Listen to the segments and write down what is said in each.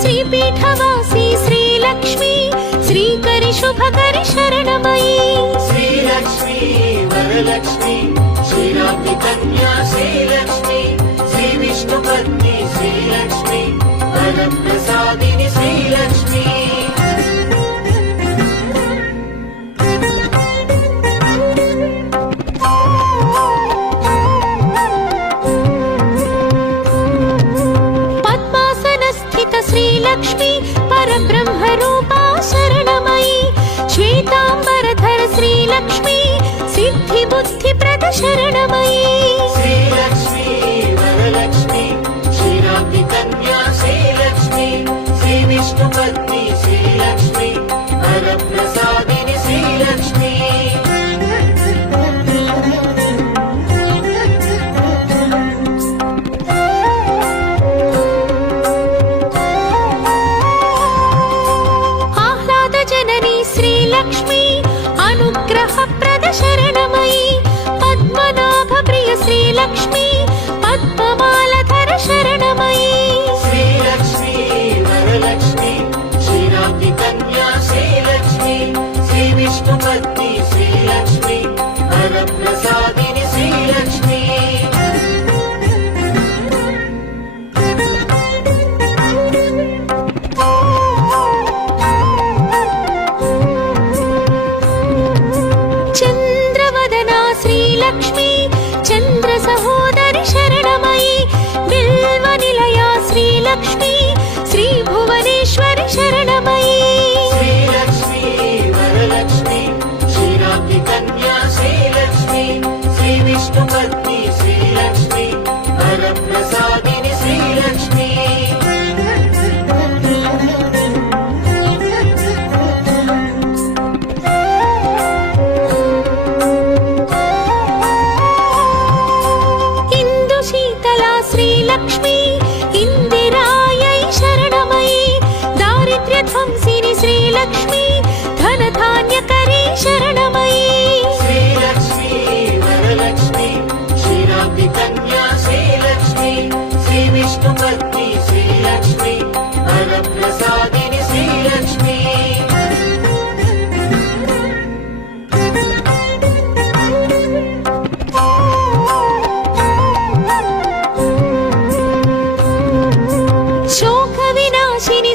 श्रीपीठवासी श्रीलक्ष्मी श्रीकरि शुभकरि शरणमयी श्रीलक्ष्मी वरलक्ष्मी श्रीराज्ञी कन्या श्रीलक्ष्मी श्रीविष्णुपत्नी श्रीलक्ष्मी वरप्रसादिनी श्रीलक्ष्मी श्रीलक्ष्मी परब्रह्मरूपा शरणमयी श्वेतांबरधर श्रीलक्ष्मी सिद्धिबुद्धिप्रद शरणमयी श्रीलक्ष्मी वरलक्ष्मी श्रीराज्ञी कन्या श्रीलक्ष्मी श्रीविष्णुपत्नी श्रीलक्ष्मी वरप्रसादिनी श्रीलक्ष्मी लक्ष्मी अनुग्रहप्रद शरणमयी पद्मनाभ प्रिय श्रीलक्ष्मी पद्ममालधर शरणमयी श्रीलक्ष्मी वरलक्ष्मी श्रीराज्ञी कन्या श्रीलक्ष्मी श्रीविष्णुपत्नी श्रीलक्ष्मी वरप्रसादिनी श्रीलक्ष्मी लक्ष्मी चंद्र सहोदरि शरणमयी बिल्वनिलया श्रीलक्ष्मी श्री भुवनेश्वरि शरणमयी श्रीलक्ष्मी वरलक्ष्मी श्रीराज्ञी कन्या श्रीलक्ष्मी श्रीविष्णुपत्नी श्रीलक्ष्मी वरप्रसादिनी श्रीलक्ष्मी लक्ष्मी इंदिरायै शरणमयी दारिद्र्यध्वंसिनी श्रीलक्ष्मी धनधान्यकरी शरणमयी श्रीलक्ष्मी वरलक्ष्मी श्रीराज्ञी कन्या श्रीलक्ष्मी श्रीविष्णुपत्नी श्रीलक्ष्मी वरप्रसादिनी श्रीलक्ष्मी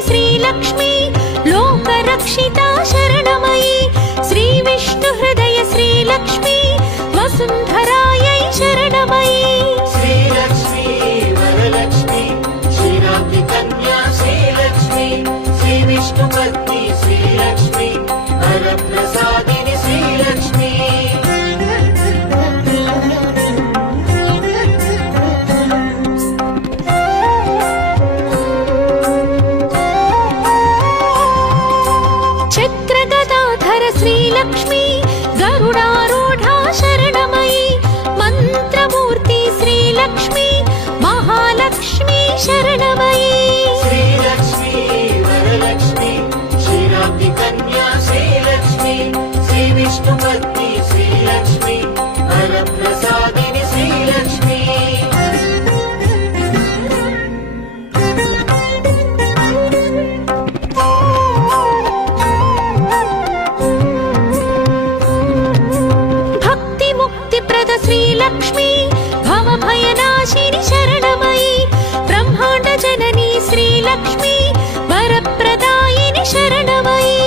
श्रीलक्ष्मी लोकरक्षिता शरणमयी श्रीविष्णुहृदय श्रीलक्ष्मी वसुन्धरायै शरणमयी श्रीलक्ष्मी वरलक्ष्मी श्रीराज्ञी कन्या श्रीलक्ष्मी श्रीविष्णुपत्नी श्रीलक्ष्मी वरप्रसादिनी श्रीलक्ष्मी श्रीलक्ष्मी गरुडारूढा शरणमयी मंत्रमूर्ति श्रीलक्ष्मी महालक्ष्मी शरणमयी श्रीलक्ष्मी वरलक्ष्मी श्रीराज्ञी कन्या श्रीलक्ष्मी श्रीविष्णुपत्नी श्रीलक्ष्मी वरप्रसादिनी श्रीलक्ष्मी श्रीलक्ष्मी भवभयनाशिनी शरणमयी ब्रह्मांड जननी श्रीलक्ष्मी वरप्रदायिनी शरणमयी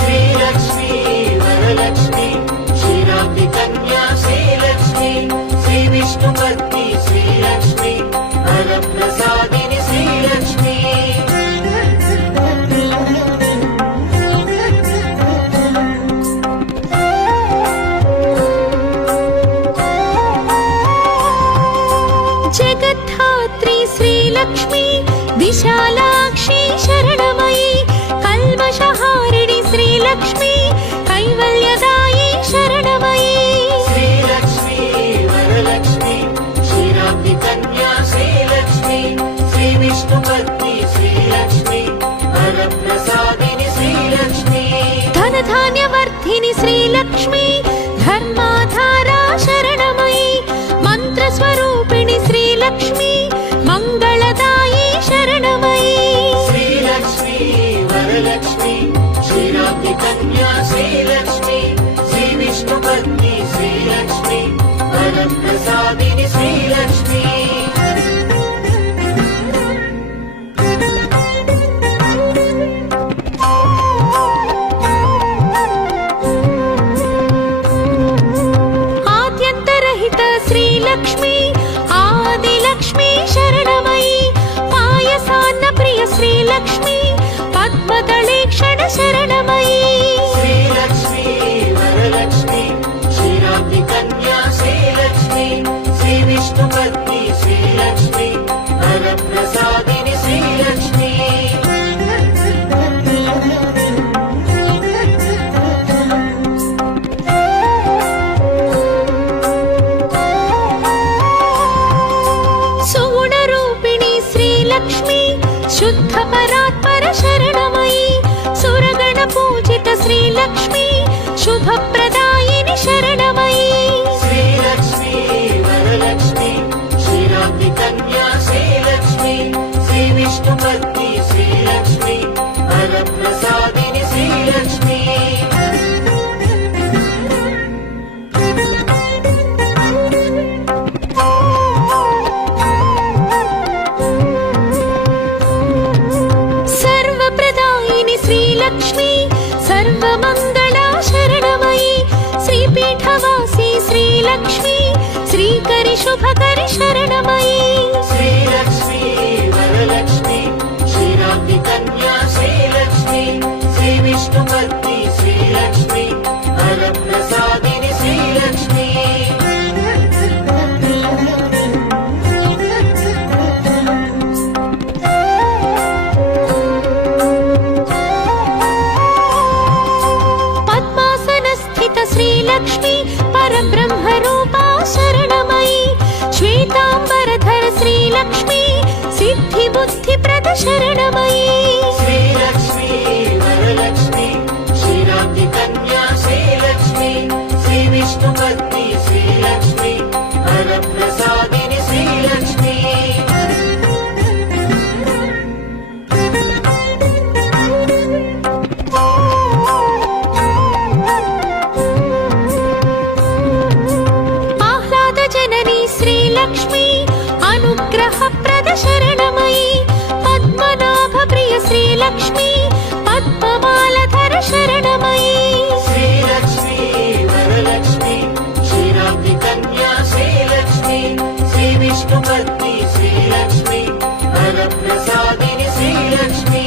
श्रीलक्ष्मी वरलक्ष्मी श्रीराज्ञी कन्या श्रीलक्ष्मी श्रीविष्णुपत्नी श्रीलक्ष्मी वरप्रसादिनी श्रीलक्ष्मी जगद्धात्री श्रीलक्ष्मी विशालाक्षी शरणमयी कल्मषहारिणी శ్రీలక్ష్మీ కైవల్యదాయి శరణమయీ శ్రీలక్ష్మీ వరలక్ష్మీ క్షీరాబ్ది కన్యా శ్రీలక్ష్మీ శ్రీ విష్ణుపత్ని శ్రీలక్ష్మీ వరప్రసాదిని శ్రీలక్ష్మీ ధనధాన్యవర్ధిని శ్రీలక్ష్మీ ధర్మాధారా శరణమయీ మంత్రస్వరూపిణి శ్రీలక్ష్మీ మంగళదాయి శరణమయీ శ్రీలక్ష్మీ వరలక్ష్మీ క్షీరాబ్ది కన్యా శ్రీలక్ష్మీ శ్రీ విష్ణుపత్ని శ్రీలక్ష్మీ వరప్రసాదిని శ్రీలక్ష్మీ ఆద్యంతరహిత శ్రీలక్ష్మీ ఆదిలక్ష్మీ శరణమయీ పాయసాన్న ప్రియ శ్రీలక్ష్మీ పద్మదళేక్షణ శరణమయీ శ్రీలక్ష్మీ వరలక్ష్మీ క్షీరాబ్ది కన్యా శ్రీలక్ష్మీ శ్రీ విష్ణుపత్ని శ్రీలక్ష్మీ వరప్రసాదిని శ్రీలక్ష్మీ సుగుణరూపిణి శ్రీలక్ష్మీ శుద్ధ పరాత్పర శరణమయీ సురగణ పూజిత శ్రీలక్ష్మీ శుభప్రదాయిని శరణమయీ శ్రీలక్ష్మీ వరలక్ష్మీ క్షీరాబ్ది కన్యా శ్రీలక్ష్మీ శ్రీ విష్ణుపత్ని శ్రీలక్ష్మీ వరప్రసాదిని శ్రీలక్ష్మీ సర్వప్రదాయిని శ్రీలక్ష్మీ సర్వమంగళా శరణమయీ శ్రీపీఠవాసి శ్రీలక్ష్మీ శ్రీకరి శుభకరి శరణమయీ శ్రీలక్ష్మీ వరలక్ష్మీ క్షీరాబ్ది కన్యా శ్రీలక్ష్మీ శ్రీ విష్ణుపత్ని శ్రీలక్ష్మీ వరప్రసాదిని శ్రీలక్ష్మీ పద్మాసనస్థిత శ్రీలక్ష్మీ పరబ్రహ్మరూపా శరణమయీ శ్వేతాంబరధర శ్రీలక్ష్మీ సిద్ధి బుద్ధిప్రద శరణమయీ శ్రీలక్ష్మీ వరలక్ష్మీ క్షీరాబ్ది కన్యా శ్రీలక్ష్మీ శ్రీ విష్ణుపత్ని శ్రీలక్ష్మీ వరప్రసాదిని శ్రీలక్ష్మీ ఆహ్లాద జననీ శ్రీలక్ష్మీ అనుగ్రహప్రద శరణమయీ పద్మనాభ ప్రియ శ్రీలక్ష్మీ పద్మమాలధర శరణమయీ శ్రీలక్ష్మీ వరలక్ష్మీ క్షీరాబ్ది కన్యా శ్రీలక్ష్మీ శ్రీ విష్ణుపత్ని శ్రీలక్ష్మీ వరప్రసాదిని శ్రీలక్ష్మీ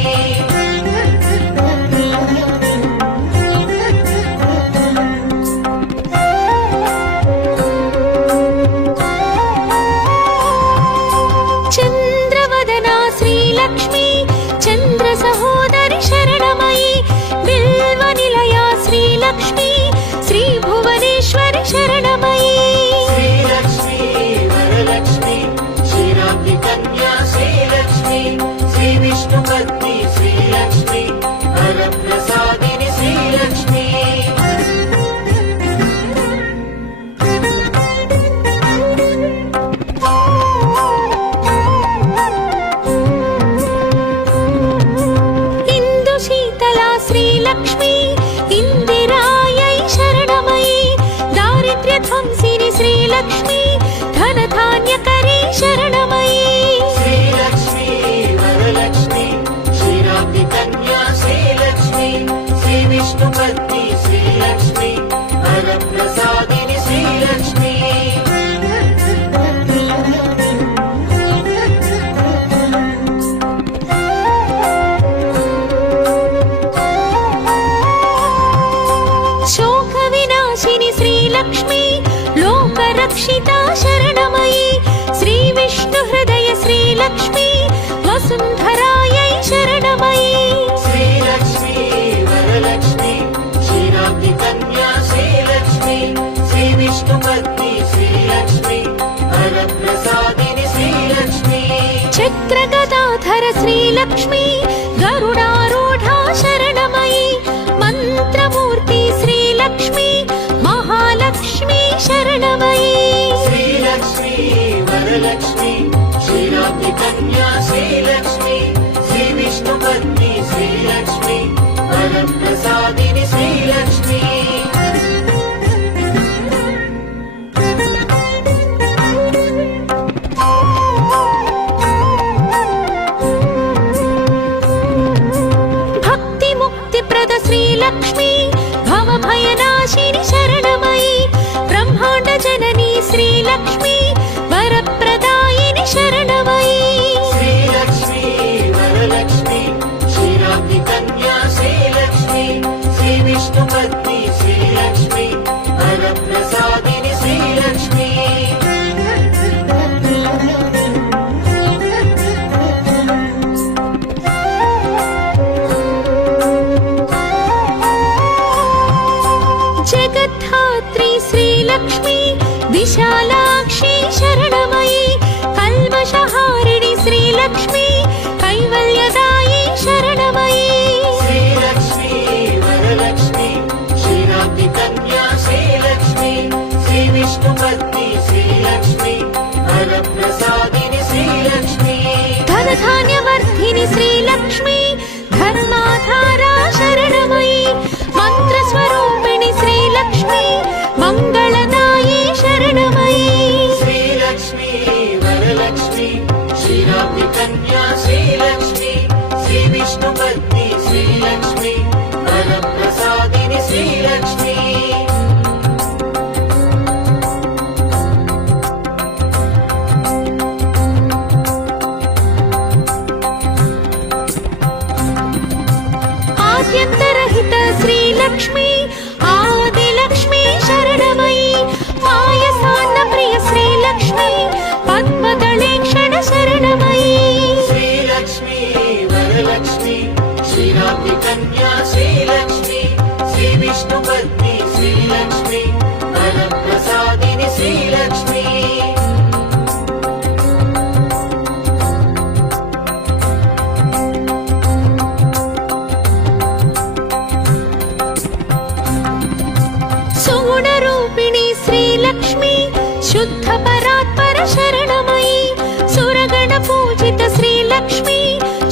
చంద్రవదనా శ్రీలక్ష్మీ చంద్ర సహోదరి శరణమయీ బిల్వ నిలయా శ్రీలక్ష్మీ శ్రీ భువనేశ్వరి శరణమయీ శ్రీలక్ష్మీ వరలక్ష్మీ క్షీరాబ్ది కన్యా శ్రీలక్ష్మీ శ్రీ విష్ణుపత్ని శ్రీలక్ష్మీ వరప్రసాదిని శ్రీలక్ష్మీ ఇందు శీతలా శ్రీలక్ష్మీ ఇందిరాయై శరణమయీ దారిద్ర్య ధ్వంసిని శ్రీలక్ష్మీ ధనధాన్యకరీ శరణమయీ శ్రీలక్ష్మీ వరలక్ష్మీ క్షీరాబ్ది కన్యా శ్రీలక్ష్మీ శ్రీ విష్ణుపత్ని శ్రీలక్ష్మీ వరప్రసాదిని శ్రీలక్ష్మీ శోక వినాశిని శ్రీలక్ష్మీ లోకరక్షితా శరణమయీ శ్రీ విష్ణు హృదయ శ్రీలక్ష్మీ వసుంధరాయై శరణమయీ శ్రీలక్ష్మీ వరలక్ష్మీ श्रीलक्ष्मी गरुडारूढा शरणमयी मन्त्रमूर्ति श्रीलक्ष्मी महालक्ष्मी शरणमयी श्रीलक्ष्मी वरलक्ष्मी क्षीराब्धि कन्या श्रीलक्ष्मी श्रीविष्णुपत्नी श्रीलक्ष्मी वरप्रसादिनि श्रीलक्ष्मी श्रीलक्ष्मी भवभयनाशिनि शरणमयी ब्रह्माण्ड जननी श्रीलक्ष्मी वरप्रदायिनि शरणमयी श्रीलक्ष्मी वरलक्ष्मी क्षीराब्धि कन्या श्रीलक्ष्मी श्रीविष्णुपत्नी श्रीलक्ष्मी वरप्रसादिनि श्रीलक्ष्मी जगद्धात्री श्रीलक्ष्मी विशालाक्षी शरणमयी कल्मषहारिणि श्रीलक्ष्मी कैवल्यदायी शरणमयी श्रीलक्ष्मी वरलक्ष्मी क्षीराब्धि कन्या श्रीलक्ष्मी श्रीविष्णुपत्नी श्रीलक्ष्मी वरप्रसादिनि श्रीलक्ष्मी धनधान्यवर्धिनि श्रीलक्ष्मी धर्माधारा शरणमयी मन्त्रस्वरूपिणि श्रीलक्ष्मी मङ्गलदायी शरणमयी श्रीलक्ष्मी वरलक्ष्मी क्षीराब्धि कन्या श्रीलक्ष्मी श्रीविष्णुपत्नी श्रीलक्ष्मी वरप्रसादिनि श्रीलक्ष्मी आद्यन्तरहित श्रीलक्ष्मी आदिलक्ष्मी शरणमयी पायसान्नप्रिय श्रीलक्ष्मी पद्मदलेक्षण शरणमयी श्रीलक्ष्मी वरलक्ष्मी क्षीराब्धि कन्या श्रीलक्ष्मी श्रीविष्णुपत्नी श्रीलक्ष्मी वरप्रसादिनि श्रीलक्ष्मी सुगुणरूपिणी श्रीलक्ष्मी शुद्ध परात्पर शरणमयी सुरगणपूजित श्रीलक्ष्मी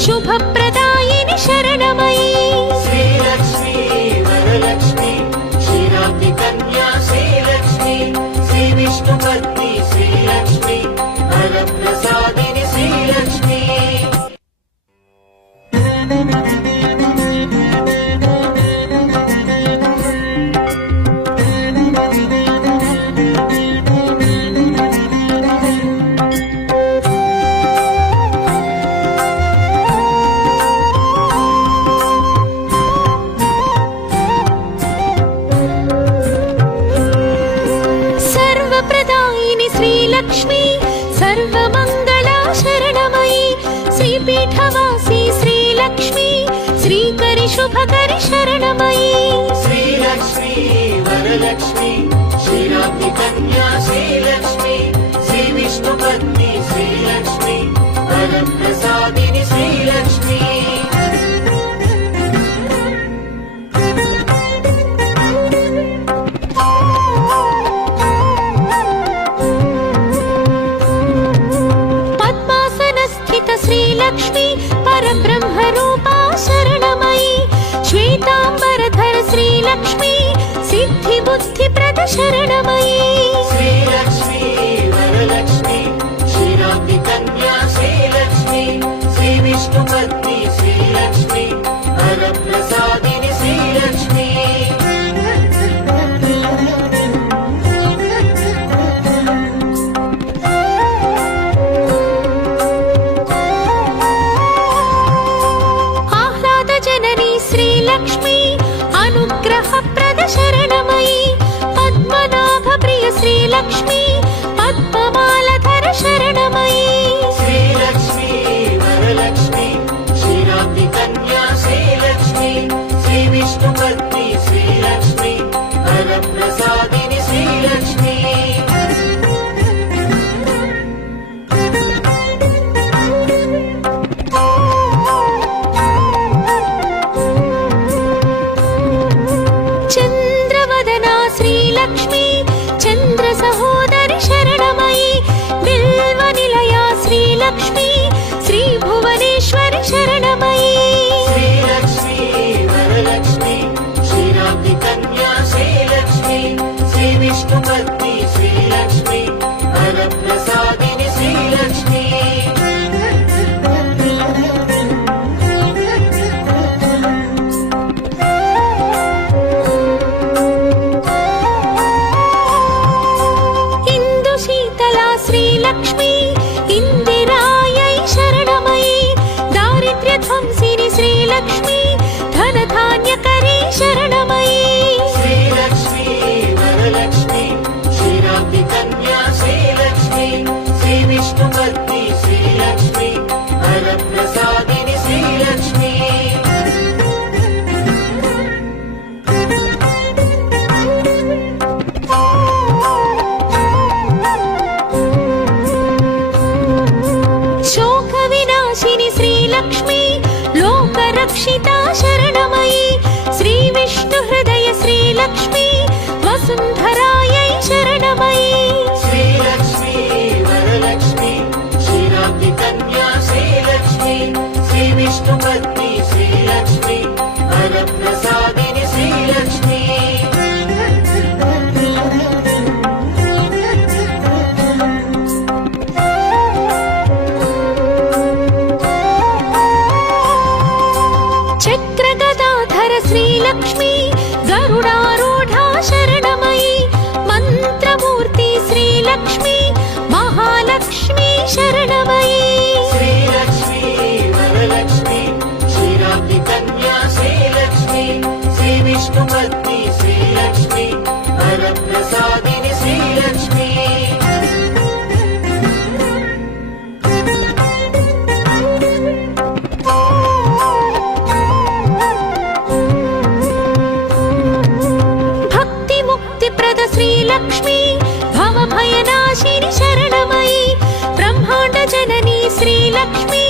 शुभप्रदायिनि शरणमयी श्रीलक्ष्मी वरलक्ष्मी क्षीराब्धि कन्या श्रीलक्ष्मी श्रीविष्णुपत्नी श्रीलक्ष्मी वरप्रसादिनि श्रीलक्ष्मी सर्वप्रदायिनि श्रीलक्ष्मी सर्वमङ्गला शरणमयी श्रीपीठवासी श्रीलक्ष्मी श्रीकरि शुभकरि शरणमयी श्रीलक्ष्मी वरलक्ष्मी क्षीराब्धि कन्या श्रीलक्ष्मी श्रीविष्णुपत्नी श्रीलक्ष्मी वरप्रसादिनि श्रीलक्ष्मी पद्मासनस्थित श्रीलक्ष्मी परब्रह्मरूपा शरणमयी श्वेताम्बरधर श्रीलक्ष्मी सिद्धिबुद्धिप्रद शरणमयी श्रीलक्ष्मी वरलक्ष्मी क्षीराब्धि कन्या श्रीलक्ष्मी श्रीविष्णुपत्नी श्रीलक्ष्मी वरप्रसादिनि श्रीलक्ष्मी आह्लादजननी श्रीलक्ष्मी अनुग्रहप्रद शरणमयी पद्मनाभप्रिय श्रीलक्ष्मी पद्ममालधर शरणमयी श्रीलक्ष्मी वरलक्ष्मी क्षीराब्धि कन्या श्रीलक्ष्मी श्रीविष्णुपत्नी श्रीलक्ष्मी वरप्रसादिनि श्रीलक्ष्मी रक्षिता शरणमयी श्रीविष्णुहृदय श्रीलक्ष्मी वसुन्धरायै शरणमयी श्रीलक्ष्मी वरलक्ष्मी क्षीराब्धिकन्या श्रीलक्ष्मी श्रीविष्णुपत्नी श्रीलक्ष्मी वरप्रसादिनी श्रीलक्ष्मी चक्रगदाधर श्रीलक्ष्मी गरुडारूढा शरणमयी मन्त्रमूर्ति श्रीलक्ष्मी महालक्ष्मी शरणमयी श्रीलक्ष्मी वरलक्ष्मी क्षीराब्धिकन्या श्रीलक्ष्मी श्रीविष्णुपत्नी श्रीलक्ष्मी वरप्रसादिनी श्रीलक्ष्मी भक्तिमुक्तिप्रद श्रीलक्ष्मी भवभयनाशिनि शरणमयी ब्रह्माण्डजननी श्रीलक्ष्मी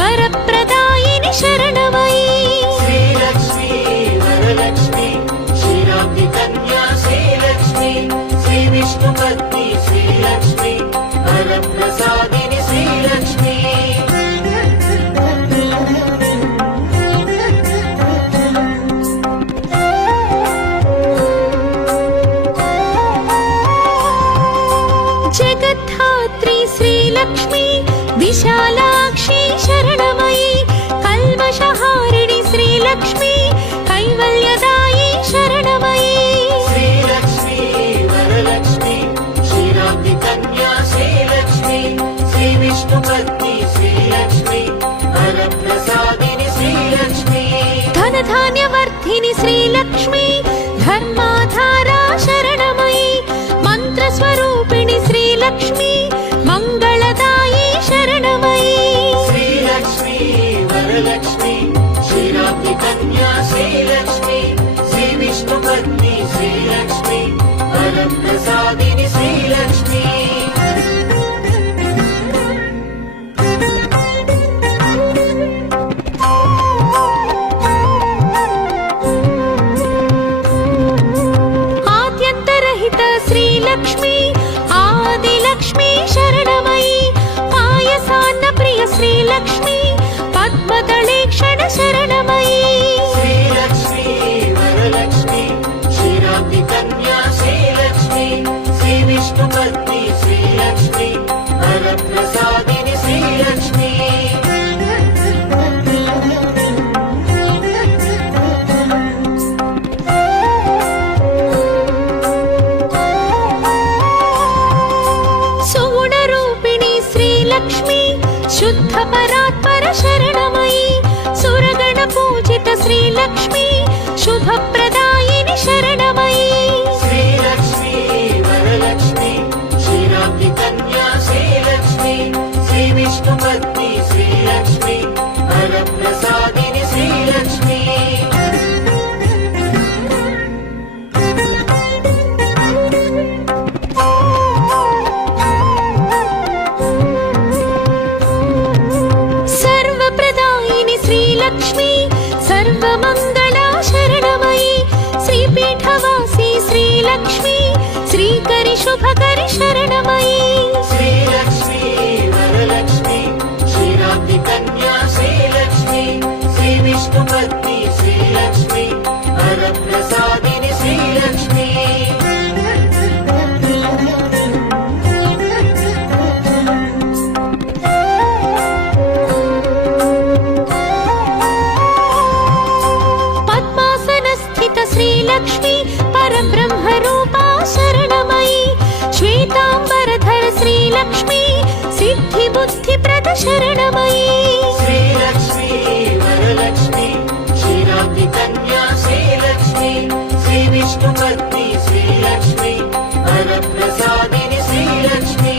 वरप्रदायिनि शरणमयी श्रीलक्ष्मी वरलक्ष्मी क्षीराब्धिकन्या श्रीलक्ष्मी श्रीविष्णुपत्नी श्रीलक्ष्मी वरप्रसादिनी श्रीलक्ष्मी जगद्धात्री श्रीलक्ष्मी विशालाक्षी शरणमयी कल्मषहारिणि श्रीलक्ष्मी कैवल्यदायी शरणमयी श्रीलक्ष्मी वरलक्ष्मी क्षीराब्धिकन्या श्रीलक्ष्मी श्रीविष्णुपत्नी श्रीलक्ष्मी वरप्रसादिनी श्रीलक्ष्मी धनधान्यवर्धिनि श्रीलक्ष्मी धर्माधारा शरणमयी मन्त्रस्वरूपिणि श्रीलक्ष्मी मङ्गलदायी शरणमयी श्रीलक्ष्मी वरलक्ष्मी क्षीराब्धिकन्या श्रीलक्ष्मी श्रीविष्णुपत्नी श्रीलक्ष्मी वरप्रसादिनी श्रीलक्ष्मी आद्यन्तरहित श्रीलक्ष्मी आदिलक्ष्मी शरणमयी पायसान्नप्रिय श्रीलक्ष्मी पद्मदलेक्षण शरणमयी श्रीलक्ष्मी वरलक्ष्मी क्षीराब्धिकन्या श्रीलक्ष्मी श्रीविष्णुपत्नी श्रीलक्ष्मी वरप्रसादिनी श्रीलक्ष्मी सुगुणरूपिणी श्रीलक्ष्मी शुद्धपरात्पर शरणमयी सुरगणपूजित श्रीलक्ष्मी शुभप्रदायिनि शरणमयी श्रीलक्ष्मी वरलक्ष्मी क्षीराब्धिकन्या श्रीलक्ष्मी श्रीविष्णुपत्नी श्रीलक्ष्मी वरप्रसादिनी श्रीलक्ष्मी सर्वप्रदायिनि श्रीलक्ष्मी सर्वमङ्गला शरणमयी श्रीपीठवासी श्रीलक्ष्मी श्रीकरि शुभकरि शरणमयी श्रीलक्ष्मी वरलक्ष्मी क्षीराब्धिकन्या श्रीलक्ष्मी श्रीविष्णुपत्नी श्रीलक्ष्मी वरप्रसादिनी श्रीलक्ष्मी पद्मासनस्थित श्रीलक्ष्मी परब्रह्मरूपा शरणमयी श्वेताम्बरधर श्रीलक्ष्मी सिद्धिबुद्धिप्रद शरणमयी श्रीलक्ष्मी वरलक्ष्मी क्षीराब्धिकन्या श्रीलक्ष्मी श्रीविष्णुपत्नी श्रीलक्ष्मी वरप्रसादिनी श्रीलक्ष्मी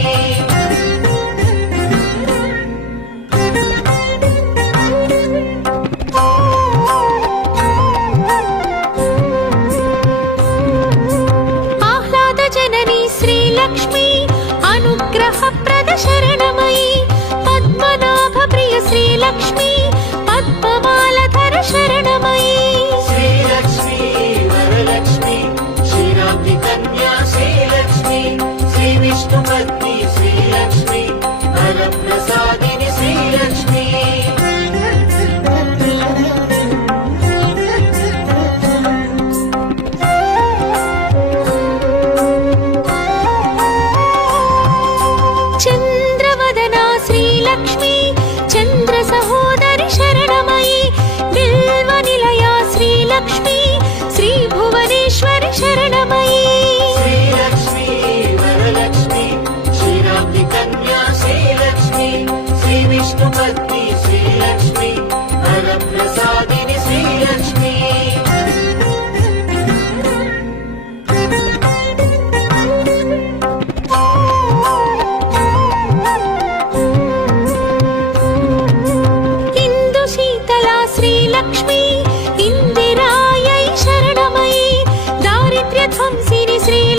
शरणमयी पद्मनाभप्रिय श्रीलक्ष्मी पद्ममालधर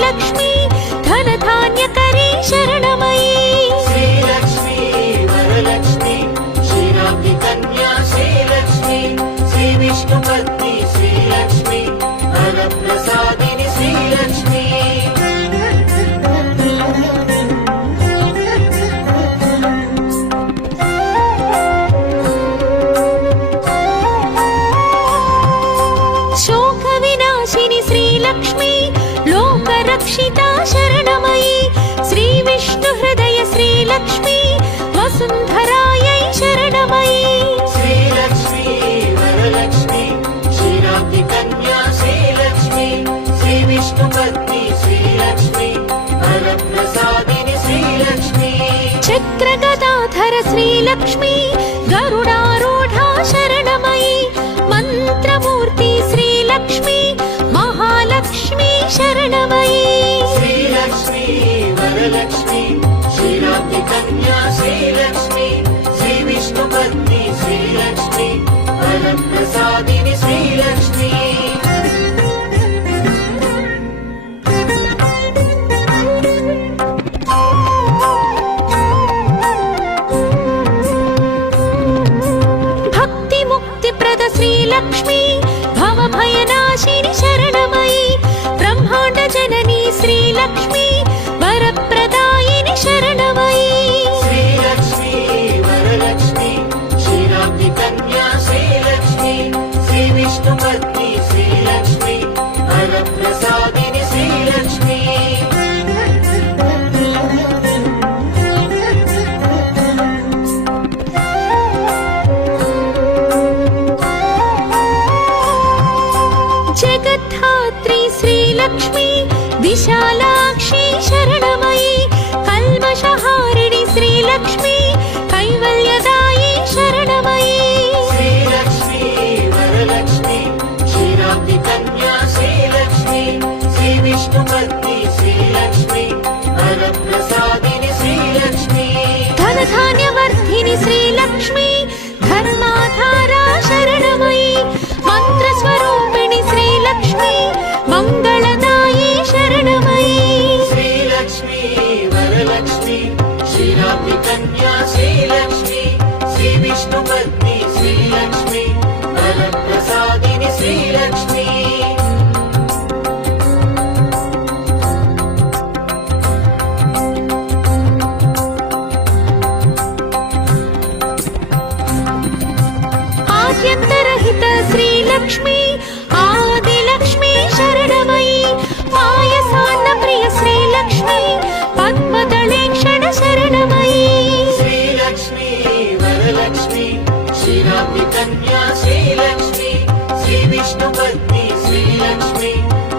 श्रीलक्ष्मी धनधान्यकरी शरणमयी श्रीलक्ष्मी वरलक्ष्मी क्षीराब्धिकन्या श्रीलक्ष्मी श्रीविष्णुपत्नी श्रीलक्ष्मी वरप्रसादिनि श्रीलक्ष्मी शोकविनाशिनि श्रीलक्ष्मी लोकरक्षिता शरणमयी श्रीविष्णुहृदय श्रीलक्ष्मी वसुन्धरायै शरणमयी श्रीलक्ष्मी वरलक्ष्मी क्षीराब्धिकन्या श्रीलक्ष्मी श्रीविष्णुपत्नी श्रीलक्ष्मी वरप्रसादिनि श्रीलक्ष्मी चक्रगदाधर श्रीलक्ष्मी गरुडारूढा शरणमयी मन्त्रमूर्ति श्रीलक्ष्मी महालक्ष्मी शरणमयी श्रीलक्ष्मी वरलक्ष्मी क्षीराब्धिकन्या श्रीलक्ष्मी श्रीविष्णुपत्नी श्रीलक्ष्मी वरप्रसादिनि श्रीलक्ष्मी भक्तिमुक्तिप्रद श्रीलक्ष्मी भवभयनाशिनि शरणमयी ब्रह्माण्डजननी श्रीलक्ष्मी वरप्रदायिनि शरणमयी श्रीलक्ष्मी वरलक्ष्मी क्षीराब्धिकन्या श्रीलक्ष्मी श्रीविष्णुपत्नी श्रीलक्ष्मी वरप्रसादिनि श्रीलक्ष्मी जगद्धात्री श्रीलक्ष्मी विशालाक्षी शरणमयी कल्मषहारिणि श्रीलक्ष्मी कैवल्यदायी शरणमयी श्रीलक्ष्मी वरलक्ष्मी क्षीराब्धिकन्या श्रीलक्ष्मी श्रीविष्णुपत्नी श्रीलक्ष्मी वरप्रसादिनि श्रीलक्ष्मी धनधान्यवर्धिनि श्रीलक्ष्मी धर्माधारा शरणमयी मन्त्रस्वरूपिणि श्रीलक्ष्मी मङ्गलदायी शरणमयी श्रीलक्ष्मी वरलक्ष्मी क्षीराब्धिकन्या श्रीलक्ष्मी श्रीविष्णुपत्नी श्रीलक्ष्मी वरप्रसादिनि श्रीलक्ष्मी आद्यन्तरहित श्रीलक्ष्मी आदिलक्ष्मी शरणमयी पायसान्नप्रिय श्रीलक्ष्मी पद्मदलेक्षण शरणमयी श्रीलक्ष्मी वरलक्ष्मी क्षीराब्धिकन्या श्रीलक्ष्मी श्रीविष्णुपत्नी श्रीलक्ष्मी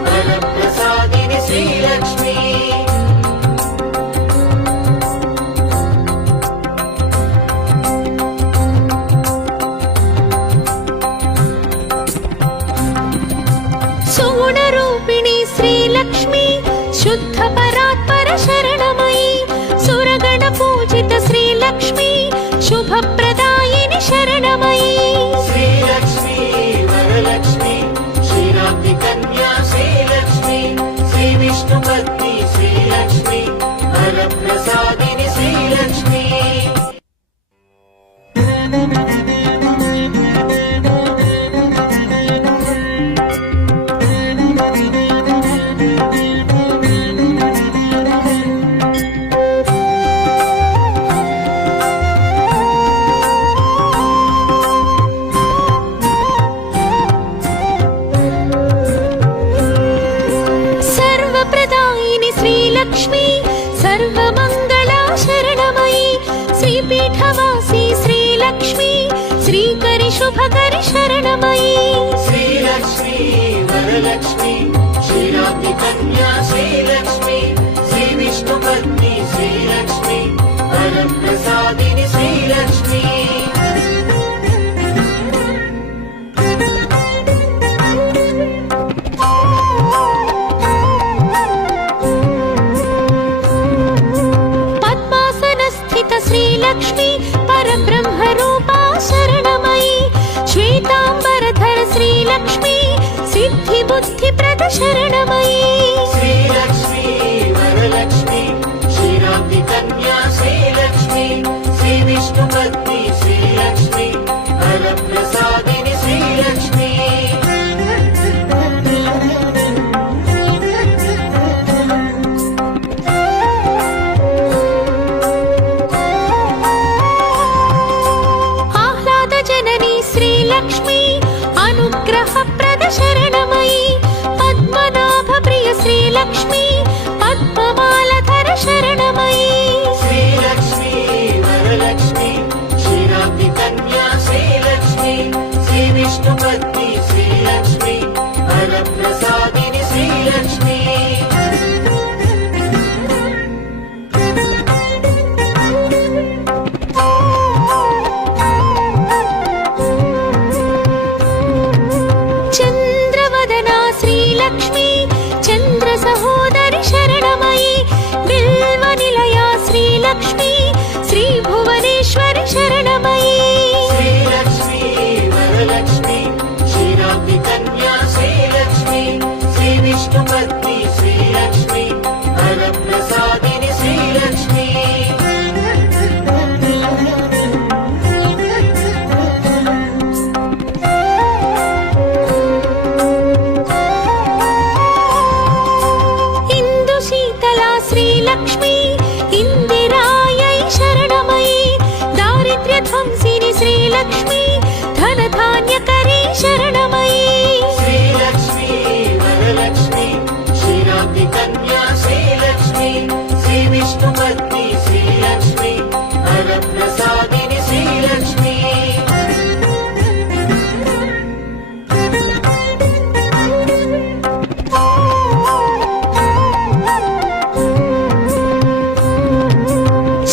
वरप्रसादिनि श्रीलक्ष्मी सुगुणरूपिणी श्रीलक्ष्मी शुद्धपरात्पर शरणमयी सुरगणपूजित श्रीलक्ष्मी शुभप्रदायिनि शरणमयी श्रीलक्ष्मी वरलक्ष्मी क्षीराब्धिकन्या श्रीलक्ष्मी श्रीविष्णुपत्नी श्रीलक्ष्मी वरप्रसादिनि श्रीलक्ष्मी सर्वप्रदायिनि श्रीलक्ष्मी सर्वमङ्गला शरणमयी श्रीपीठवासी श्रीलक्ष्मी श्रीकरि शुभकरि शरणमयी श्रीलक्ष्मी वरलक्ष्मी क्षीराब्धिकन्या श्रीलक्ष्मी श्रीविष्णुपत्नी श्रीलक्ष्मी वरप्रसादिनि श्रीलक्ष्मी श्रीलक्ष्मी परब्रह्मरूपा शरणमयी श्वेताम्बरधर श्रीलक्ष्मी सिद्धिबुद्धिप्रद शरणमयी श्रीलक्ष्मी శ్రీలక్ష్మి పద్మమాలధర శరణమయి శ్రీలక్ష్మి వరలక్ష్మి క్షీరాబ్ది కన్యా శ్రీలక్ష్మి శ్రీ విష్ణుపత్ని శ్రీలక్ష్మి వరప్రసాదిని శ్రీలక్ష్మి చంద్రవదనా శ్రీలక్ష్మి చంద్ర సహోదరి శరణమయి బిల్వ నిలయా శ్రీలక్ష్మి శ్రీ భువనేశ్వరి శరణమయి శ్రీలక్ష్మి వరలక్ష్మి క్షీరాబ్ది కన్యా శ్రీలక్ష్మి శ్రీ విష్ణుపత్ని శ్రీలక్ష్మి వరప్రసాదిని శ్రీలక్ష్మి ఇందు శీతలా శ్రీలక్ష్మి ఇందిరాయై శరణమయి దారిద్ర్య ధ్వంసిని శ్రీలక్ష్మి ధనధాన్యకరీ శరణమయి శ్రీలక్ష్మి వరలక్ష్మి క్షీరాబ్ది కన్యా శ్రీలక్ష్మి శ్రీ విష్ణుపత్ని శ్రీలక్ష్మి వరప్రసాదిని శ్రీలక్ష్మి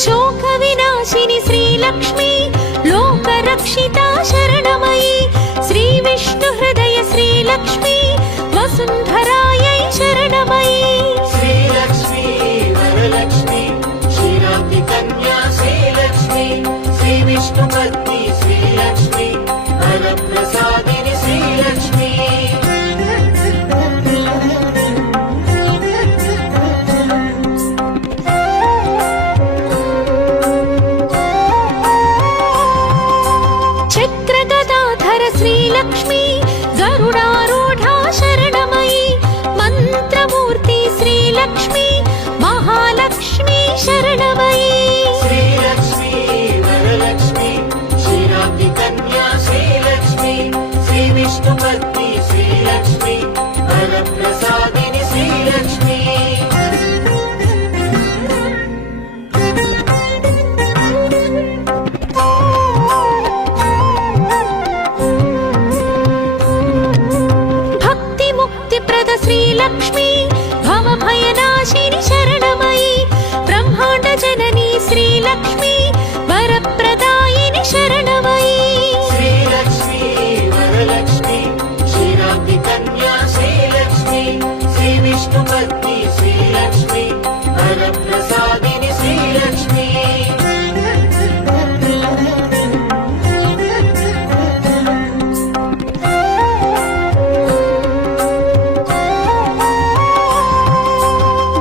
శోక వినాశిని శ్రీలక్ష్మి లోకరక్షితా శరణమయి శ్రీ విష్ణు హృదయ శ్రీలక్ష్మి వసుంధరాయై శరణమయి శ్రీలక్ష్మి వరలక్ష్మి క్షీరాబ్ది కన్యా శ్రీలక్ష్మి శ్రీ విష్ణుపత్ని శ్రీలక్ష్మి వరప్రసాదిని శ్రీలక్ష్మి చక్రగదాధర శ్రీలక్ష్మి గరుడారూఢా శరణమయి మంత్రమూర్తి శ్రీలక్ష్మి మహాలక్ష్మి శరణమయి శ్రీలక్ష్మి వరలక్ష్మి క్షీరాబ్ది కన్యా శ్రీలక్ష్మి శ్రీ విష్ణుపత్ని శ్రీలక్ష్మి వరప్రసాదిని శ్రీలక్ష్మి భక్తి ముక్తి ప్రద శ్రీలక్ష్మి భవభయనాశిని శరణమయి బ్రహ్మాండ జనని శ్రీలక్ష్మి వరప్రదాయిని శరణమయి శ్రీలక్ష్మి వరలక్ష్మి క్షీరాబ్ది కన్యా శ్రీలక్ష్మి శ్రీ విష్ణుపత్ని శ్రీలక్ష్మి వరప్రసాదిని శ్రీలక్ష్మి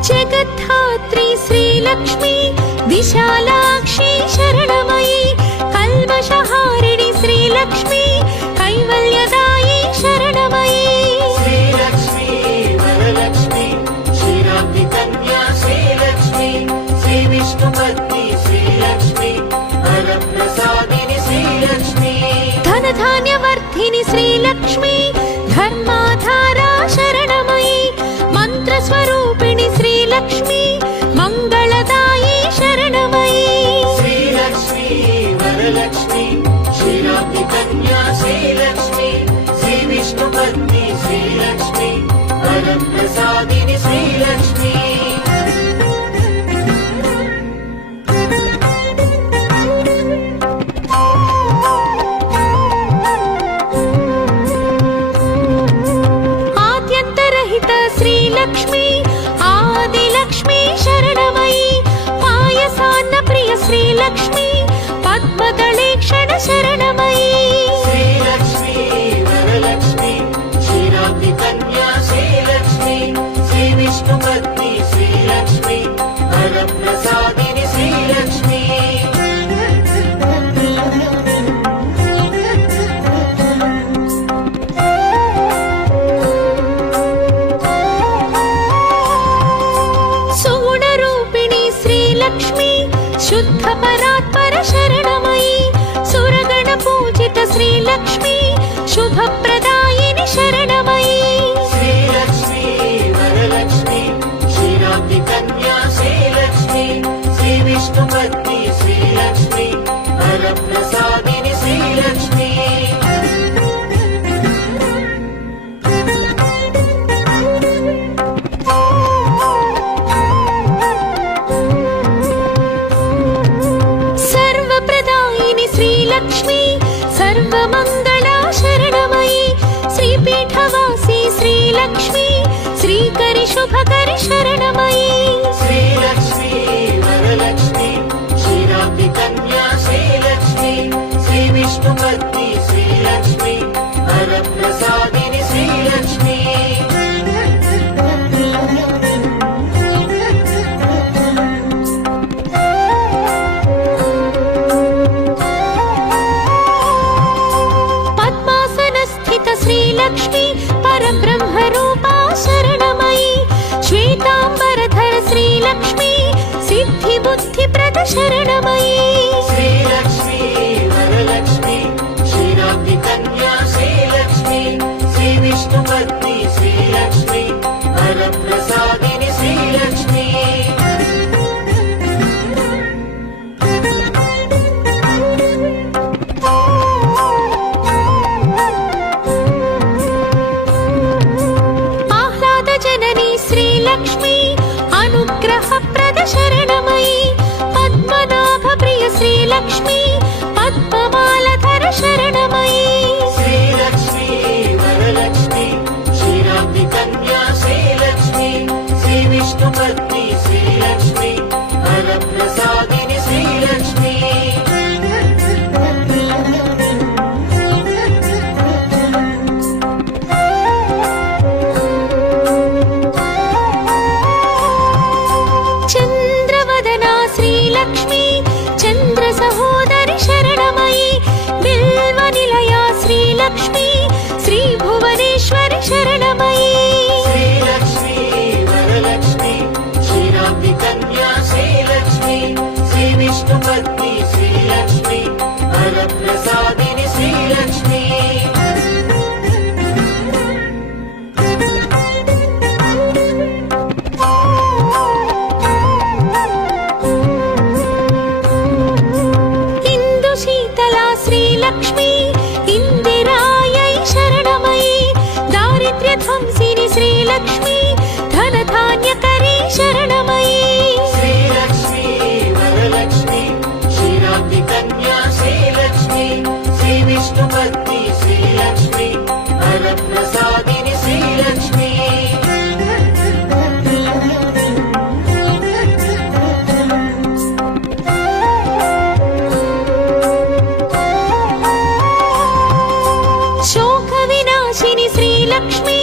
జగద్ధాత్రి శ్రీలక్ష్మి విశాలాక్షి శరణమయి కల్మషహారిణి శ్రీలక్ష్మి కైవల్యదాయి శరణమయి శ్రీలక్ష్మి వరలక్ష్మి క్షీరాబ్ది కన్యా శ్రీలక్ష్మి శ్రీ విష్ణుపత్ని శ్రీలక్ష్మి వరప్రసాదిని శ్రీలక్ష్మి ధనధాన్యవర్ధిని శ్రీలక్ష్మి ధర్మాధారా శరణమయి మంత్రస్వరూపిణి శ్రీలక్ష్మి మంగళదాయి శరణమయి శ్రీలక్ష్మి వరలక్ష్మి క్షీరాబ్ది కన్యా శ్రీలక్ష్మి శ్రీ విష్ణుపత్ని శ్రీలక్ష్మి వరప్రసాదిని శ్రీలక్ష్మి ఆద్యంతరహిత శ్రీలక్ష్మి ఆదిలక్ష్మి శరణమయి పాయసాన్న ప్రియ శ్రీలక్ష్మి పద్మదళేక్షణ శరణమయి శ్రీలక్ష్మి వరలక్ష్మి క్షీరాబ్ది కన్యా శ్రీలక్ష్మి శ్రీ విష్ణుపత్ని శ్రీలక్ష్మి వరప్రసాదిని శ్రీలక్ష్మి సుగుణరూపిణి శ్రీలక్ష్మి శుద్ధ పరాత్పర శరణమయి సురగణ పూజిత శ్రీలక్ష్మి శుభప్రదాయిని శరణమయి శ్రీలక్ష్మి వరలక్ష్మి శ్రీలక్ష్మి శ్రీకరి శుభకరి శరణమయీ శ్రీలక్ష్మి వరలక్ష్మి క్షీరాబ్ది కన్యా శ్రీలక్ష్మి శ్రీ విష్ణుపత్ని శ్రీలక్ష్మి వరప్రసాదిని శ్రీలక్ష్మి శ్రీలక్ష్మి పరబ్రహ్మ రూపా శరణమయీ శ్వేతాంబరధర శ్రీలక్ష్మి సిద్ధి బుద్ధి ప్రద శరణమయీ శ్రీలక్ష్మి వరలక్ష్మి క్షీరాబ్ది కన్యా శ్రీలక్ష్మి శ్రీ విష్ణుపత్ని శ్రీలక్ష్మి వరప్రసాదిని శ్రీలక్ష్మి శ్రీలక్ష్మి అనుగ్రహ ప్రద శరణమయీ పద్మనాభ ప్రియ శ్రీలక్ష్మి పద్మమాలధర శరణమయీ శ్రీలక్ష్మి వరలక్ష్మి క్షీరాబ్ది కన్యా శ్రీలక్ష్మి శ్రీ విష్ణుపత్ని శ్రీలక్ష్మి వరప్రసాదిని శ్రీలక్ష్మి శ్రీలక్ష్మి చంద్ర సహోదరి శరణమయీ బిల్వ నిలయ శ్రీలక్ష్మి శ్రీ భువనేశ్వరి శరణమయీ శ్రీలక్ష్మి వరలక్ష్మి క్షీరాబ్ది కన్యా శ్రీలక్ష్మి శ్రీ విష్ణుపత్ని శ్రీలక్ష్మి వరప్రసాదిని శ్రీలక్ష్మి శ్రీలక్ష్మి ఇందిరాయై శరణమయీ దారిద్ర్య ధ్వంసిని శ్రీలక్ష్మి ధనధాన్యకరీ శరణమయీ శ్రీలక్ష్మి వరలక్ష్మి క్షీరాబ్ది కన్యా శ్రీలక్ష్మి శ్రీ విష్ణుపత్ని శ్రీలక్ష్మి వరప్రసాదిని శ్రీలక్ష్మి శ్రీలక్ష్మి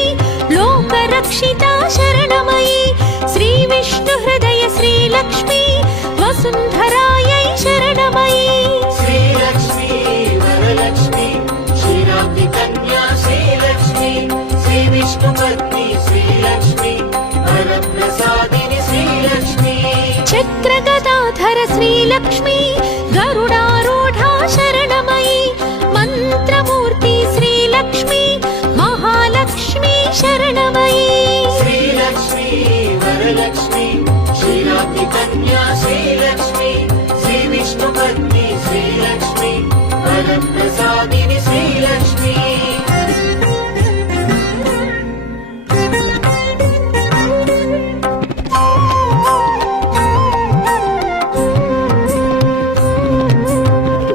లోకరక్షితా శరణమయీ శ్రీ విష్ణు హృదయ శ్రీలక్ష్మి వసుంధరాయై శరణమయీ శ్రీలక్ష్మి వరలక్ష్మి క్షీరాబ్ది కన్యా శ్రీలక్ష్మి శ్రీ విష్ణుపత్ని శ్రీలక్ష్మి వరప్రసాదిని శ్రీలక్ష్మి చక్రగదాధర శ్రీలక్ష్మి గరుడారూఢా శరణమయీ మంత్రమూర్తి శ్రీలక్ష్మి మహాలక్ష్మి శరణమయీ శ్రీలక్ష్మి వరలక్ష్మి క్షీరాబ్ది కన్యా శ్రీలక్ష్మి శ్రీ విష్ణుపత్ని శ్రీలక్ష్మి వరప్రసాదిని శ్రీలక్ష్మి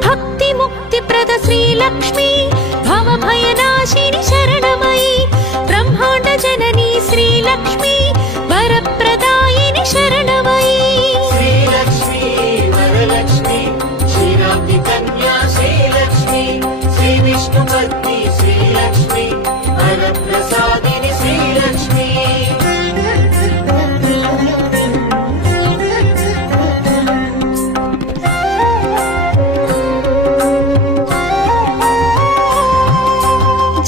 భక్తి ముక్తి ప్రద శ్రీలక్ష్మి భవభయనాశిని శరణమయీ బ్రహ్మాండ జననీ శ్రీలక్ష్మి వరప్రదాయిని శరణమయీ శ్రీలక్ష్మి వరలక్ష్మి క్షీరాబ్ది కన్యా శ్రీలక్ష్మి శ్రీ విష్ణుపత్ని శ్రీలక్ష్మి వరప్రసాదిని శ్రీలక్ష్మి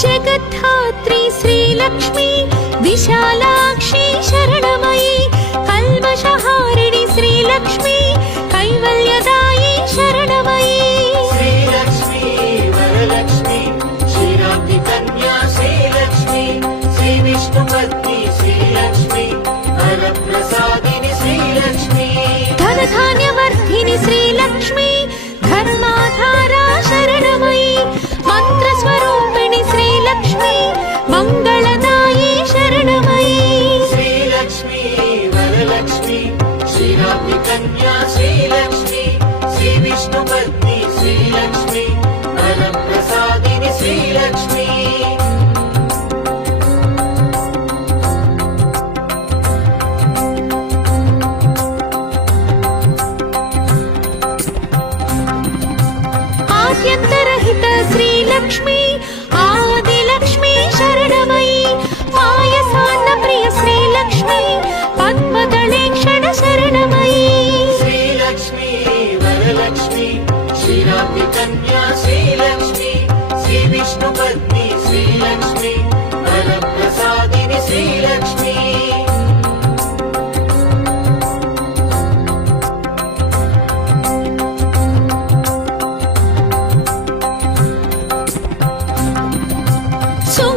జగద్ధాత్రి శ్రీలక్ష్మి విశాలాక్షి శరణమయీ కల్మషహారిణి శ్రీలక్ష్మి కైవల్యదాయి శరణమయీ శ్రీలక్ష్మి వరలక్ష్మి క్షీరాబ్ది కన్యా శ్రీలక్ష్మి శ్రీ విష్ణుపత్ని శ్రీలక్ష్మి వరప్రసాదిని శ్రీలక్ష్మి ధనధాన్యవర్ధిని శ్రీలక్ష్మి ధర్మాధారా శరణమయీ మంత్రస్వరూపిణి శ్రీలక్ష్మి మంగళదాయి శరణమయీ శ్రీలక్ష్మి వరలక్ష్మి క్షీరాబ్ది కన్యా శ్రీలక్ష్మి శ్రీ విష్ణుపత్ని శ్రీలక్ష్మి వరప్రసాదిని శ్రీలక్ష్మి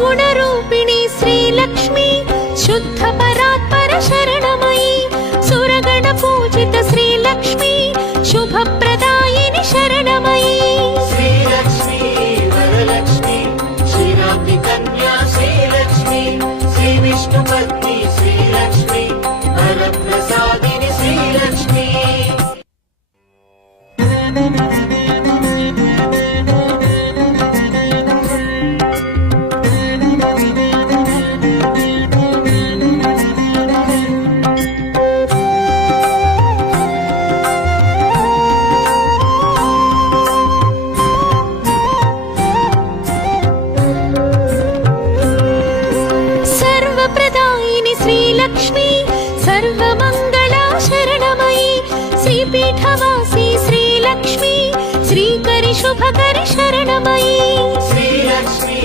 गुणरूपिणी श्रीलक्ष्मी शुद्ध परात्पर शरणमयी सुरगणपूजित श्रीलक्ष्मी शुभप्रदायिनि शरणमयी श्रीलक्ष्मी वरलक्ष्मी क्षीराब्धिकन्या श्रीलक्ष्मी श्रीविष्णुपत्नी श्रीलक्ष्मी वरप्रसादिनि श्रीलक्ष्मी सर्वप्रदायिनि श्रीलक्ष्मी सर्वमङ्गला शरणमयी श्रीपीठवासी श्रीलक्ष्मी श्रीकरि शुभकरि शरणमयी श्रीलक्ष्मी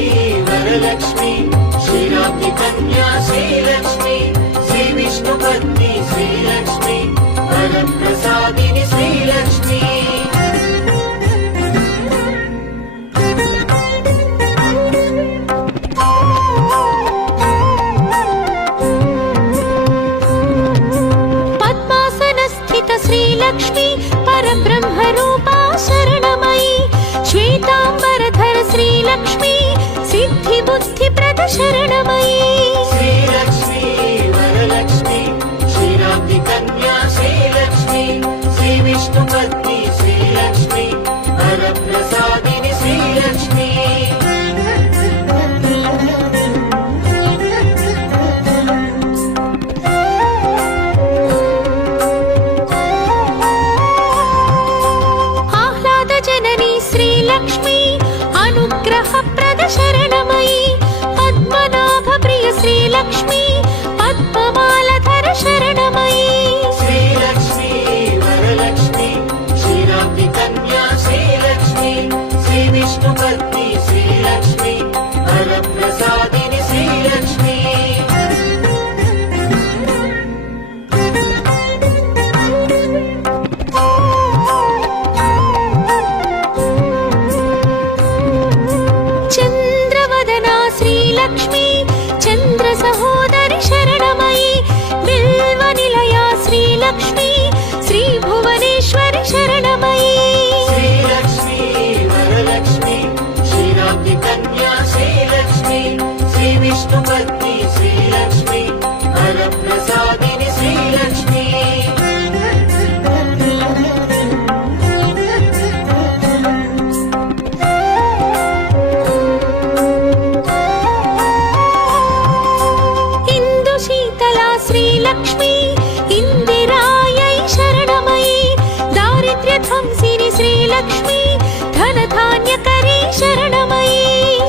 वरलक्ष्मी क्षीराब्धिकन्या श्रीलक्ष्मी श्रीविष्णुपत्नी श्रीलक्ष्मी वरप्रसादिनि श्रीलक्ष्मी श्रीलक्ष्मी परब्रह्मरूपा शरणमयी श्वेताम्बरधर श्रीलक्ष्मी सिद्धिबुद्धिप्रद शरणमयी श्रीलक्ष्मी वरलक्ष्मी क्षीराब्धिकन्या श्रीलक्ष्मी श्रीविष्णुपत्नी श्रीलक्ष्मी वरप्रसादिनि श्रीलक्ष्मी श्रीलक्ष्मी अनुग्रहप्रद शरणमयी पद्मनाभप्रिय श्रीलक्ष्मी पद्ममालधर शरणमयी श्रीलक्ष्मी वरलक्ष्मी क्षीराब्धिकन्या श्रीलक्ष्मी श्रीविष्णुपत्नी श्रीलक्ष्मी वरप्रसादिनि श्रीलक्ष्मी श्रीलक्ष्मी चंद्र सहोदरि शरणमयी बिल्वनिलया श्रीलक्ष्मी श्री भुवनेश्वरि शरणमयी श्रीलक्ष्मी वरलक्ष्मी क्षीराब्धिकन्या श्रीलक्ष्मी श्रीविष्णुपत्नी श्रीलक्ष्मी वरप्रसादिनि श्रीलक्ष्मी श्रीलक्ष्मी इंदिरायै शरणमयी दारिद्र्यध्वंसिनि श्रीलक्ष्मी धनधान्यकरी शरणमयी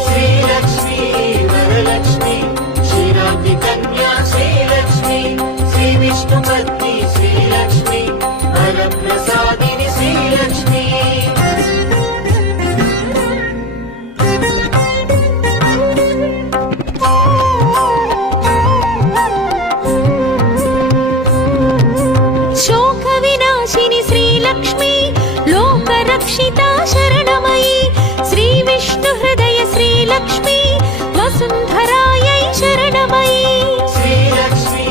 श्रीलक्ष्मी वरलक्ष्मी क्षीराब्धिकन्या श्रीलक्ष्मी श्रीविष्णुपत्नी श्रीलक्ष्मी वरप्रसादिनि श्रीलक्ष्मी श्रीलक्ष्मी लोकरक्षिता शरणमयी श्रीविष्णुहृदय श्रीलक्ष्मी वसुन्धरायै शरणमयी श्रीलक्ष्मी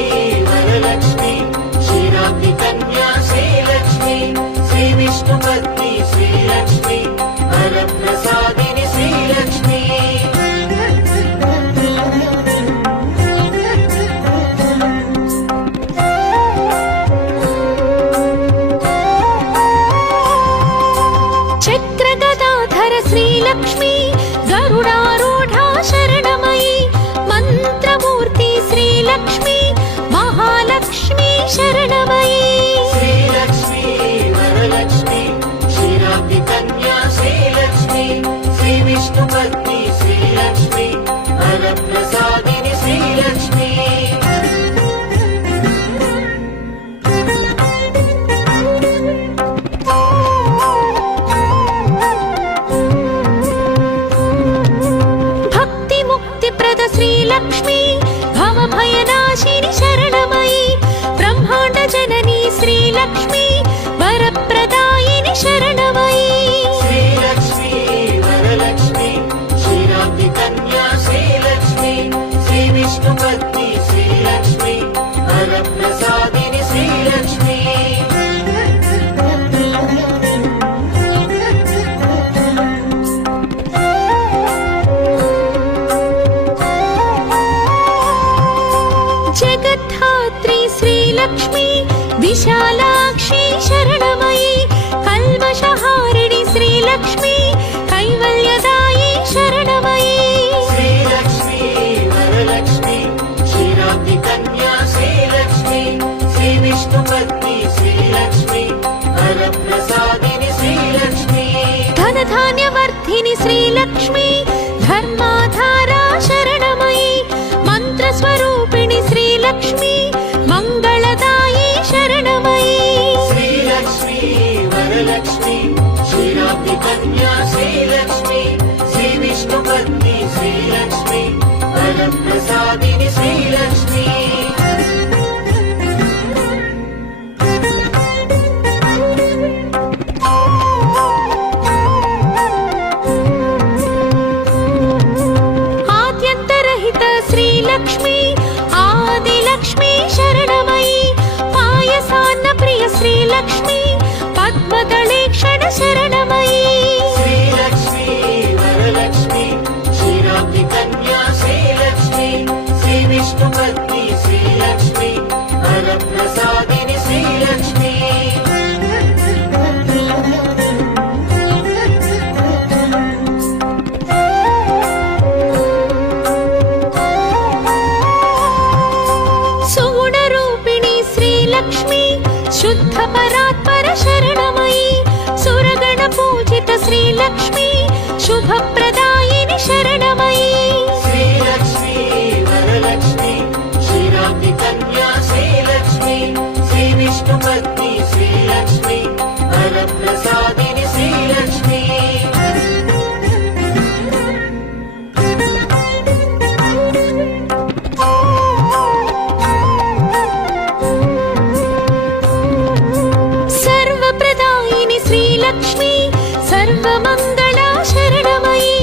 वरलक्ष्मी क्षीराब्धिकन्या श्रीलक्ष्मी श्रीविष्णुपत्नी श्रीलक्ष्मी वरप्रसादिनि श्रीलक्ष्मी श्रीलक्ष्मी गरुडारूढा शरणमयी मन्त्रमूर्ति श्रीलक्ष्मी महालक्ष्मी शरणमयी श्रीलक्ष्मी वरलक्ष्मी क्षीराब्धिकन्या श्रीलक्ष्मी श्रीविष्णुपत्नी श्रीलक्ष्मी वरप्रसादिनि श्रीलक्ष्मी श्रीलक्ष्मी भवभयनाशिनि शरणमयी ब्रह्माण्ड जननी श्रीलक्ष्मी वरप्रदायिनि शरणमयी श्रीलक्ष्मी वरलक्ष्मी क्षीराब्धिकन्या श्रीलक्ष्मी శ్రీలక్ష్మి విశాలాక్షి శరణమయి కల్మషహారిణి శ్రీలక్ష్మి కైవల్యదాయి శరణమయి శ్రీలక్ష్మి వరలక్ష్మి క్షీరాబ్ది కన్యా శ్రీలక్ష్మి శ్రీ విష్ణుపత్ని శ్రీలక్ష్మి వరప్రసాదిని శ్రీలక్ష్మి ధనధాన్యవర్ధిని శ్రీలక్ష్మి ధర్మాధారా శరణమయి మంత్రస్వరూపిణి శ్రీలక్ష్మి మంగళదాయి శరణమయి శ్రీలక్ష్మి వరలక్ష్మి క్షీరాబ్ది కన్యా శ్రీలక్ష్మి శ్రీ విష్ణుపత్ని శ్రీలక్ష్మి వరప్రసాదిని శ్రీలక్ష్మి ఆద్యంతరహిత శ్రీలక్ష్మి ఆదిలక్ష్మి శరణమయి పాయసాన్న ప్రియ శ్రీలక్ష్మి పద్మదళేక్షణ శరణమయి శ్రీలక్ష్మి వరలక్ష్మి క్షీరాబ్ది కన్యా శ్రీలక్ష్మి శ్రీ విష్ణుపత్ని శ్రీలక్ష్మి వరప్రసాదిని శ్రీలక్ష్మి సుగుణరూపిణి శ్రీలక్ష్మి శుద్ధ పరాత్పర శరణమయి సురగణ పూజిత శ్రీలక్ష్మి శుభప్రదాయిని శరణమయి శ్రీలక్ష్మి వరలక్ష్మి క్షీరాబ్ది కన్యా శ్రీలక్ష్మి శ్రీ విష్ణుపత్ని శ్రీలక్ష్మి వరప్రసాదిని శ్రీలక్ష్మి సర్వప్రదాయిని శ్రీలక్ష్మి సర్వమంగళా శరణమయి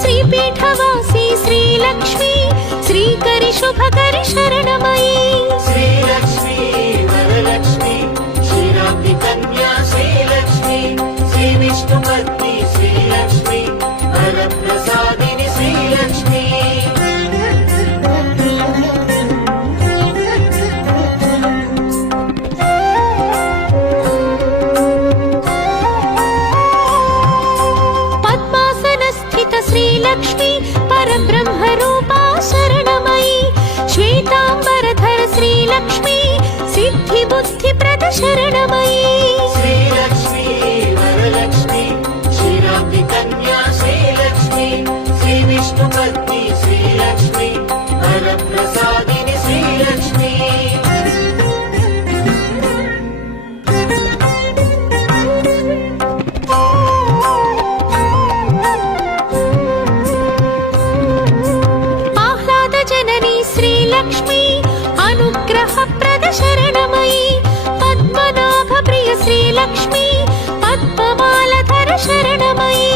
శ్రీపీఠవాసి శ్రీలక్ష్మి శ్రీకరి శుభకరి శరణమయి శ్రీలక్ష్మి వరలక్ష్మి క్షీరాబ్ది కన్యా శ్రీలక్ష్మి శ్రీ విష్ణుపత్ని శ్రీలక్ష్మి వరప్రసాదిని శ్రీలక్ష్మి పద్మాసనస్థిత శ్రీలక్ష్మి పరబ్రహ్మరూపా శరణమయి శ్వేతాంబరధర శ్రీలక్ష్మి సిద్ధి బుద్ధి ప్రద శరణమయి శ్రీలక్ష్మి వరలక్ష్మి క్షీరాబ్ది కన్యా శ్రీలక్ష్మి శ్రీ విష్ణుపత్ని శ్రీలక్ష్మి వరప్రసాదిని శ్రీలక్ష్మి ఆహ్లాద జనని శ్రీలక్ష్మి అనుగ్రహప్రద శరణమయి పద్మనాభ ప్రియ శ్రీలక్ష్మి పద్మమాలధర శరణమయి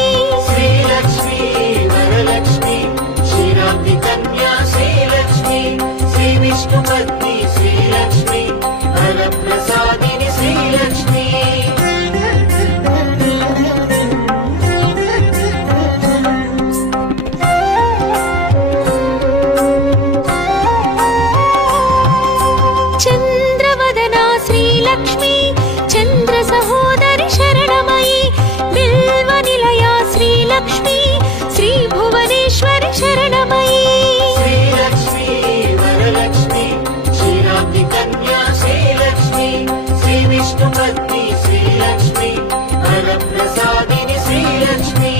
శ్రీలక్ష్మి వరలక్ష్మి క్షీరాబ్ది కన్యా శ్రీలక్ష్మి శ్రీ విష్ణుపత్ని శ్రీలక్ష్మి వరప్రసాదిని శ్రీలక్ష్మి చంద్రవదనా శ్రీలక్ష్మి చంద్ర సహోదరి శరణమయి బిల్వ నిలయా శ్రీలక్ష్మి శ్రీ భువనేశ్వరి శరణమయి శ్రీలక్ష్మి వరలక్ష్మి క్షీరాబ్ది కన్యా శ్రీలక్ష్మి శ్రీ విష్ణుపత్ని శ్రీలక్ష్మి వరప్రసాదిని శ్రీలక్ష్మి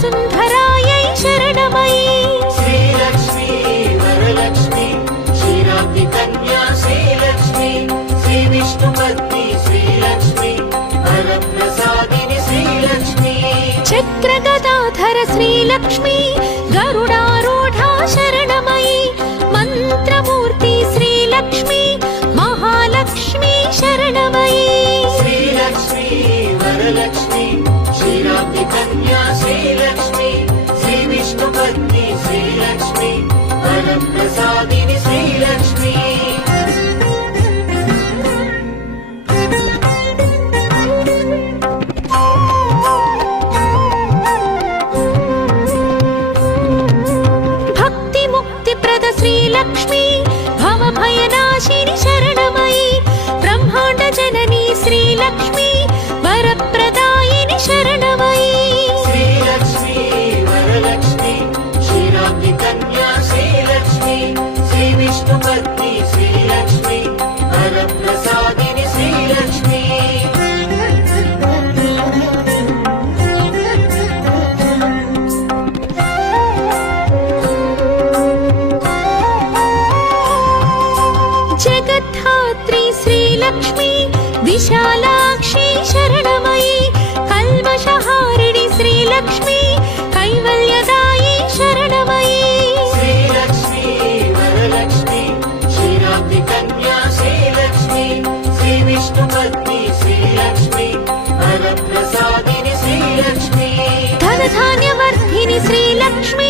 वसुन्धरायै शरणमयी श्रीलक्ष्मी वरलक्ष्मी क्षीराब्धि कन्या श्रीलक्ष्मी श्रीविष्णुपत्नी श्रीलक्ष्मी वरप्रसादिनि श्रीलक्ष्मी चक्रगदाधर श्रीलक्ष्मी गरुडारूढा शरणमयी मन्त्रमूर्ति श्रीलक्ष्मी महालक्ष्मी शरणमयी श्रीलक्ष्मी वरलक्ष्मी क्षीराब्धि कन्या श्रीलक्ष्मी श्रीविष्णुपत्नी श्रीलक्ष्मी वरप्रसादिनि श्रीलक्ष्मी भक्तिमुक्तिप्रद श्रीलक्ष्मी भवभयनाशिनि शरणमयी ब्रह्माण्डजननी श्रीलक्ष्मी वरप्रदायिनि शरणमयी श्रीलक्ष्मी वरलक्ष्मी क्षीराब्धि कन्या श्रीलक्ष्मी श्रीविष्णुपत्नी श्रीलक्ष्मी वरप्रसादिनि श्रीलक्ष्मी जगद्धात्री श्रीलक्ष्मी विशालाक्षी शरणमयी कल्मषहारिणि श्रीलक्ष्मी कैवल्यदायी शरणमयी श्रीलक्ष्मी वरलक्ष्मी क्षीराब्धि कन्या श्रीलक्ष्मी श्रीविष्णुपत्नी श्रीलक्ष्मी वरप्रसादिनि श्रीलक्ष्मी धनधान्यवर्धिनि श्रीलक्ष्मी